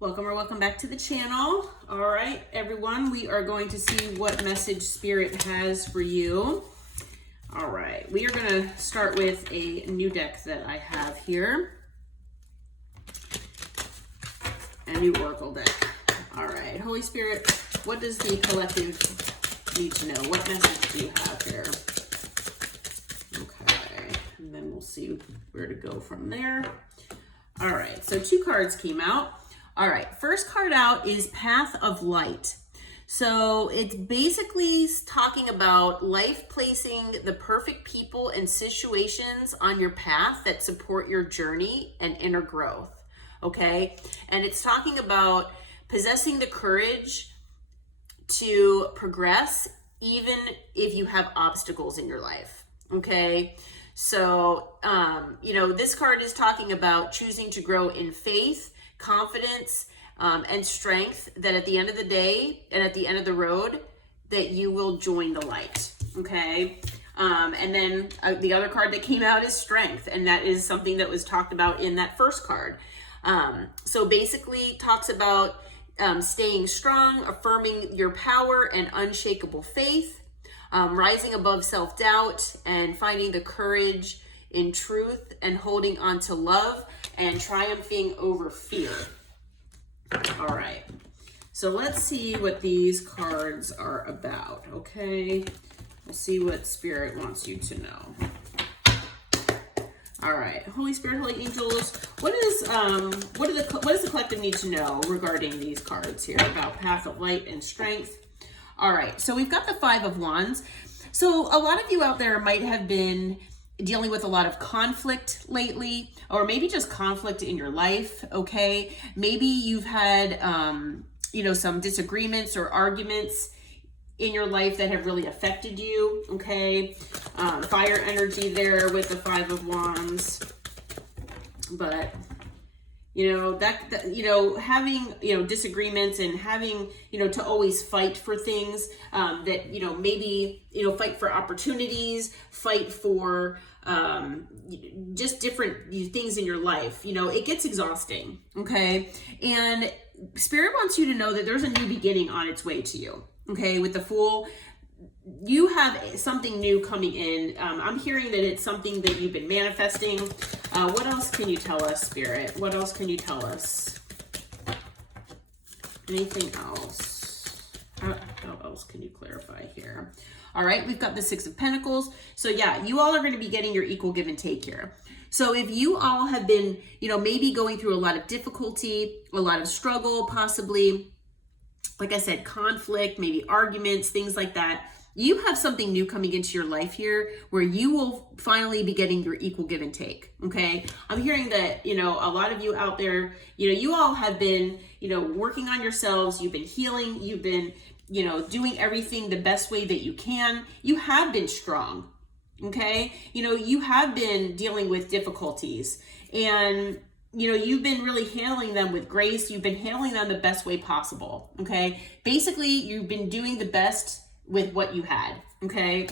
Welcome or welcome back to the channel. All right, everyone, we are going to see what message Spirit has for you. All right, we are going to start with a new deck that I have here. A new Oracle deck. All right, Holy Spirit, what does the collective need to know? What message do you have here? Okay, and then we'll see where to go from there. All right, so two cards came out. All right, first card out is Path of Light. So it's basically talking about life placing the perfect people and situations on your path that support your journey and inner growth, okay? And it's talking about possessing the courage to progress even if you have obstacles in your life, okay? So, this card is talking about choosing to grow in faith, confidence, and strength, that at the end of the day and at the end of the road that you will join the light, okay? And then the other card that came out is strength, and that is something that was talked about in that first card. So basically talks about staying strong, affirming your power and unshakable faith, rising above self-doubt and finding the courage in truth and holding on to love and triumphing over fear. All right, so let's see what these cards are about, okay? We'll see what Spirit wants you to know. All right, Holy Spirit, Holy Angels, what does the collective need to know regarding these cards here about Path of Light and Strength? All right, so we've got the Five of Wands. So a lot of you out there might have been dealing with a lot of conflict lately, or maybe just conflict in your life, okay? Maybe you've had, some disagreements or arguments in your life that have really affected you, okay? Fire energy there with the Five of Wands. But, having, disagreements and having, to always fight for things that, maybe, fight for opportunities, fight for just different things in your life, it gets exhausting, okay? And Spirit wants you to know that there's a new beginning on its way to you, okay? With the Fool, you have something new coming in. I'm hearing that it's something that you've been manifesting. What else can you tell us, Spirit? What else can you tell us? Anything else? How else can you clarify here? All right, we've got the Six of Pentacles. So yeah, you all are going to be getting your equal give and take here. So if you all have been, maybe going through a lot of difficulty, a lot of struggle, possibly, like I said, conflict, maybe arguments, things like that, you have something new coming into your life here where you will finally be getting your equal give and take, okay? I'm hearing that, a lot of you out there, you all have been, working on yourselves, you've been healing, you've been, doing everything the best way that you can. You have been strong, okay? You have been dealing with difficulties, and you've been really handling them with grace. You've been handling them the best way possible, okay? Basically, you've been doing the best with what you had, okay?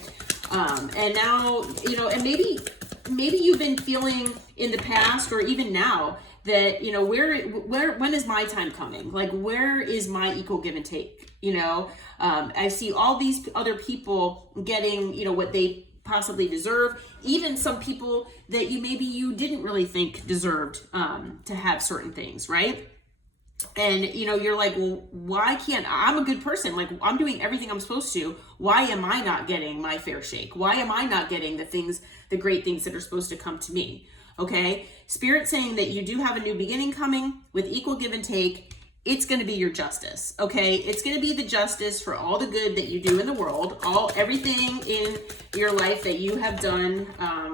And now, and maybe you've been feeling in the past or even now that, when is my time coming? Like, where is my equal give and take? I see all these other people getting, what they possibly deserve, even some people that you didn't really think deserved to have certain things, right? And you're like, well, why can't I'm a good person, like I'm doing everything I'm supposed to, why am I not getting my fair shake? Why am I not getting the great things that are supposed to come to me? Okay, Spirit saying that you do have a new beginning coming with equal give and take. It's going to be your justice, okay? It's going to be the justice for all the good that you do in the world, everything in your life that you have done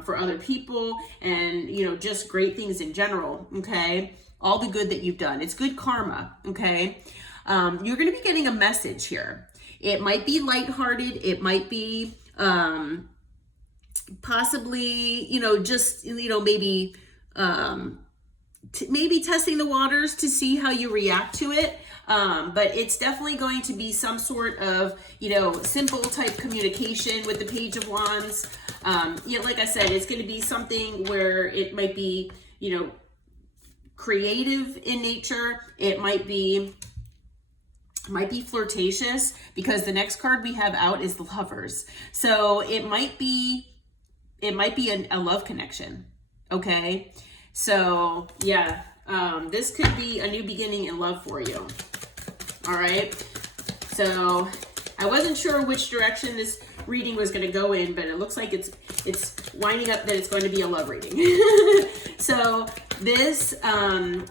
for other people, and, just great things in general, okay? All the good that you've done. It's good karma, okay? You're going to be getting a message here. It might be lighthearted. It might be possibly, maybe testing the waters to see how you react to it. But it's definitely going to be some sort of, simple type communication with the Page of Wands. Like I said, it's going to be something where it might be, creative in nature. it might be flirtatious, because the next card we have out is the Lovers. So it might be a love connection. Okay, so yeah, this could be a new beginning in love for you. All right, so I wasn't sure which direction this reading was going to go in, but it looks like it's winding up that it's going to be a love reading. So this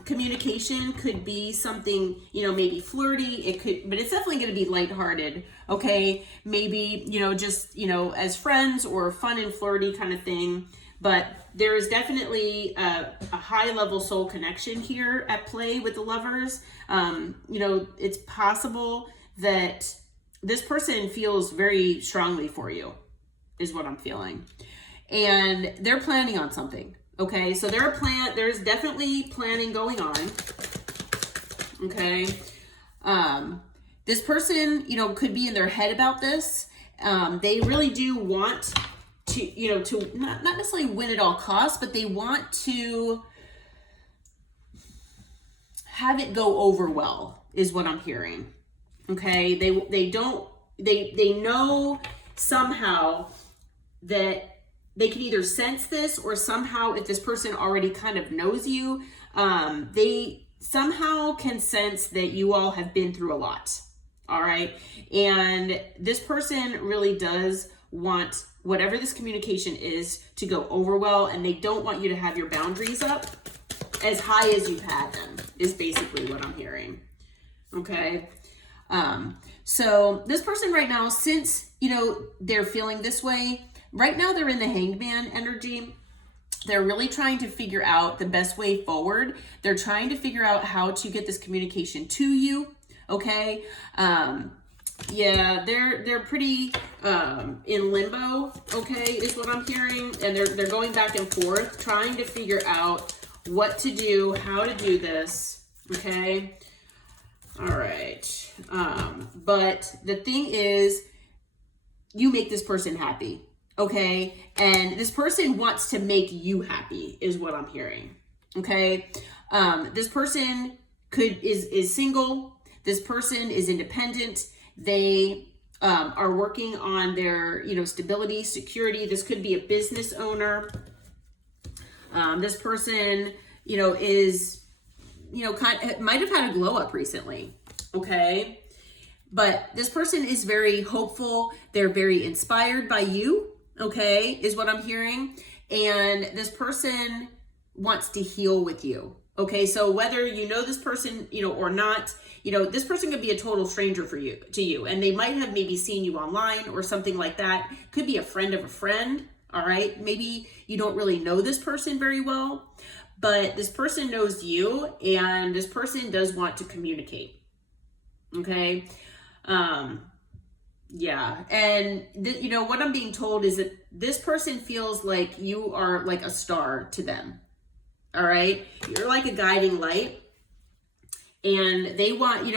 communication could be something, maybe flirty. It could, but it's definitely going to be lighthearted. Okay, maybe just as friends, or fun and flirty kind of thing. But there is definitely a high level soul connection here at play with the Lovers. It's possible that this person feels very strongly for you, is what I'm feeling. And they're planning on something. Okay, so there's definitely planning going on. Okay. This person, could be in their head about this. They really do want to not necessarily win at all costs, but they want to have it go over well, is what I'm hearing. Okay, they know somehow that they can either sense this, or somehow, if this person already kind of knows you, they somehow can sense that you all have been through a lot. All right, and this person really does want whatever this communication is to go over well, and they don't want you to have your boundaries up as high as you've had them, is basically what I'm hearing. Okay. So this person right now, since, they're feeling this way, right now they're in the Hangman energy. They're really trying to figure out the best way forward. They're trying to figure out how to get this communication to you. Okay. Yeah, they're pretty, in limbo. Okay. Is what I'm hearing. And they're going back and forth, trying to figure out what to do, how to do this. Okay. All right. But the thing is, you make this person happy, okay? And this person wants to make you happy, is what I'm hearing, okay? This person is single. This person is independent. They are working on their, stability, security. This could be a business owner. This person, is might have had a glow up recently. Okay. But this person is very hopeful. They're very inspired by you. Okay. Is what I'm hearing. And this person wants to heal with you. Okay. So whether this person, or not, this person could be a total stranger to you. And they might have maybe seen you online or something like that. Could be a friend of a friend. All right. Maybe you don't really know this person very well, but this person knows you, and this person does want to communicate. Okay. Yeah. And what I'm being told is that this person feels like you are like a star to them. All right. You're like a guiding light, and they want,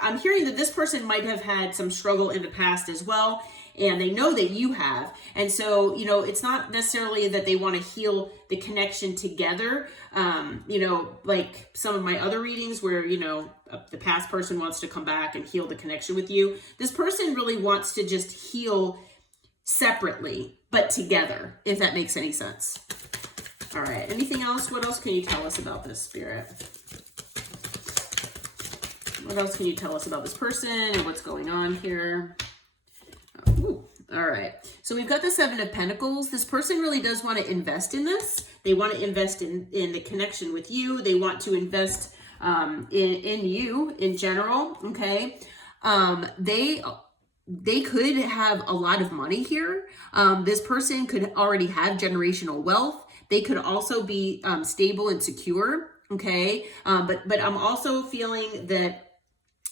I'm hearing that this person might have had some struggle in the past as well. And they know that you have. And so, it's not necessarily that they want to heal the connection together. Like some of my other readings where, the past person wants to come back and heal the connection with you. This person really wants to just heal separately, but together, if that makes any sense. All right. Anything else? What else can you tell us about this, Spirit? What else can you tell us about this person and what's going on here? Ooh, all right. So we've got the Seven of Pentacles. This person really does want to invest in this. They want to invest in the connection with you. They want to invest in you in general. Okay. They could have a lot of money here. This person could already have generational wealth. They could also be stable and secure. Okay. But I'm also feeling that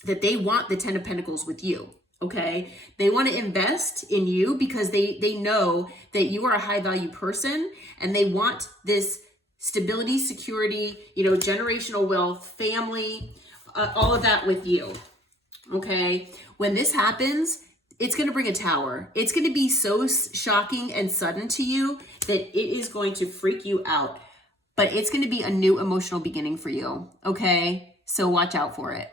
they want the Ten of Pentacles with you. Okay. They want to invest in you because they know that you are a high value person, and they want this stability, security, generational wealth, family, all of that with you. Okay. When this happens, it's going to bring a tower. It's going to be so shocking and sudden to you that it is going to freak you out. but it's going to be a new emotional beginning for you. Okay. So watch out for it.